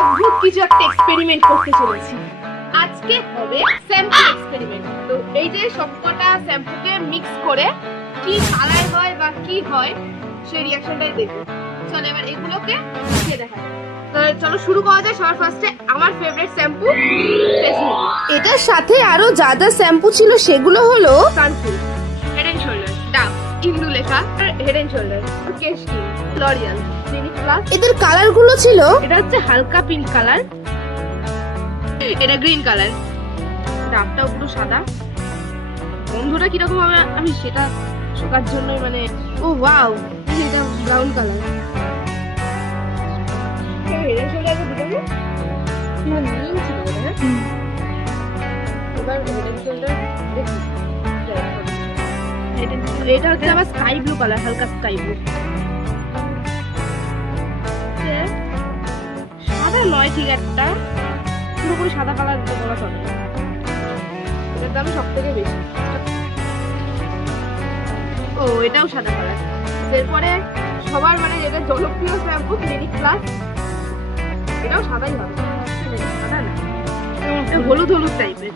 অদ্ভুত কিছু একটা এক্সপেরিমেন্ট করতে চলেছি। আজকে হবে শ্যাম্পু এক্সপেরিমেন্ট তো এই যে সবকটা শ্যাম্পুকে মিক্স করে কি কালার হয় বা কি হয় সেই রিয়াকশনটাই দেখব। চলো এবার এগুলোকে মিশিয়ে দেখা চলো শুরু করা যায় সবার ফার্স্টে আমার ফেভারিট শ্যাম্পু এটার সাথে আরও যা যা শ্যাম্পু ছিল সেগুলো হলো Sunsilk Indulekha head and shoulders Kesh king L'Oreal clinic plus এদের কালারগুলো ছিল? এটা হচ্ছে হালকা পিঙ্ক কালার এটা গ্রিন কালার ডাবটাও পুরো সাদা। গন্ধটা কীরকম হবে আমি সেটা শোকার জন্য মানে ও ওয়াও এটা ব্রাউন কালার এটা হচ্ছে আবার স্কাই ব্লু কালার হালকা স্কাই ব্লু সাদা নয় ঠিক একটা, পুরোপুরি সাদা কালার বলা চলে। এটার দাম সব থেকে বেশি। ও, এটাও সাদা কালার এরপরে সবার মানে যেটা জনপ্রিয় শ্যাম্পু ক্লিনিক প্লাস এটাও সাদাই হবে। সাদা না? হলুদ হলুদ টাইপের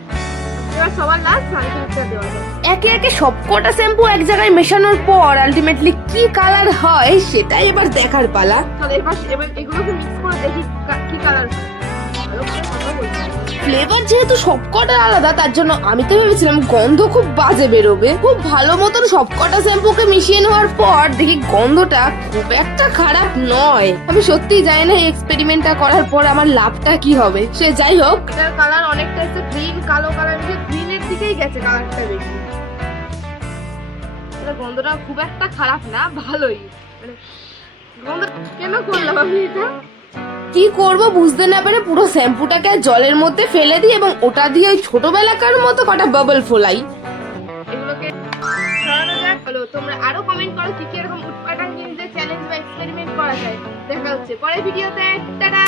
এবার সবার লাস্ট সানসিল্কটা দেওয়া যায় একে একে সবকটা শ্যাম্পু এক জায়গায় মেশানোর পর আলটিমেটলি কি কালার হয় সেটাই এবার দেখার পালা। এবার এবার এগুলোকে মিক্স করে দেখি কি কালার হয়। ভালো করে কথা বলছি। ফ্লেভার যেহেতু সবকটা আলাদা, তার জন্য আমি তো ভেবেছিলাম গন্ধ খুব বাজে বেরোবে। খুব ভালো মতন সবকটা শ্যাম্পুকে মিশিয়ে নেওয়ার পর দেখি গন্ধটা খুব একটা খারাপ নয়। আমি সত্যি জানি না এক্সপেরিমেন্টটা করার পর আমার লাভটা কি হবে। সে যাই হোক, এটার কালার অনেকটা হচ্ছে গ্রিন কালো কালার মিশে গ্রিনের দিকেই গেছে কালারটা বেশি। গন্ধটা খুব একটা খারাপ না, ভালোই। মানে গন্ধ কেন করলাম আমি এটা? কি করব বুঝতে না পেরে পুরো শ্যাম্পুটাকে জলের মধ্যে ফেলে দিই এবং ওটা দিয়ে ওই ছোটবেলাকার মতো কটা বাবল ফোলাই। তোমরা আরও কমেন্ট করো কি কি এরকম চ্যালেঞ্জ বা এক্সপেরিমেন্ট করা যায়। দেখা হচ্ছে পরের ভিডিওতে টাটা!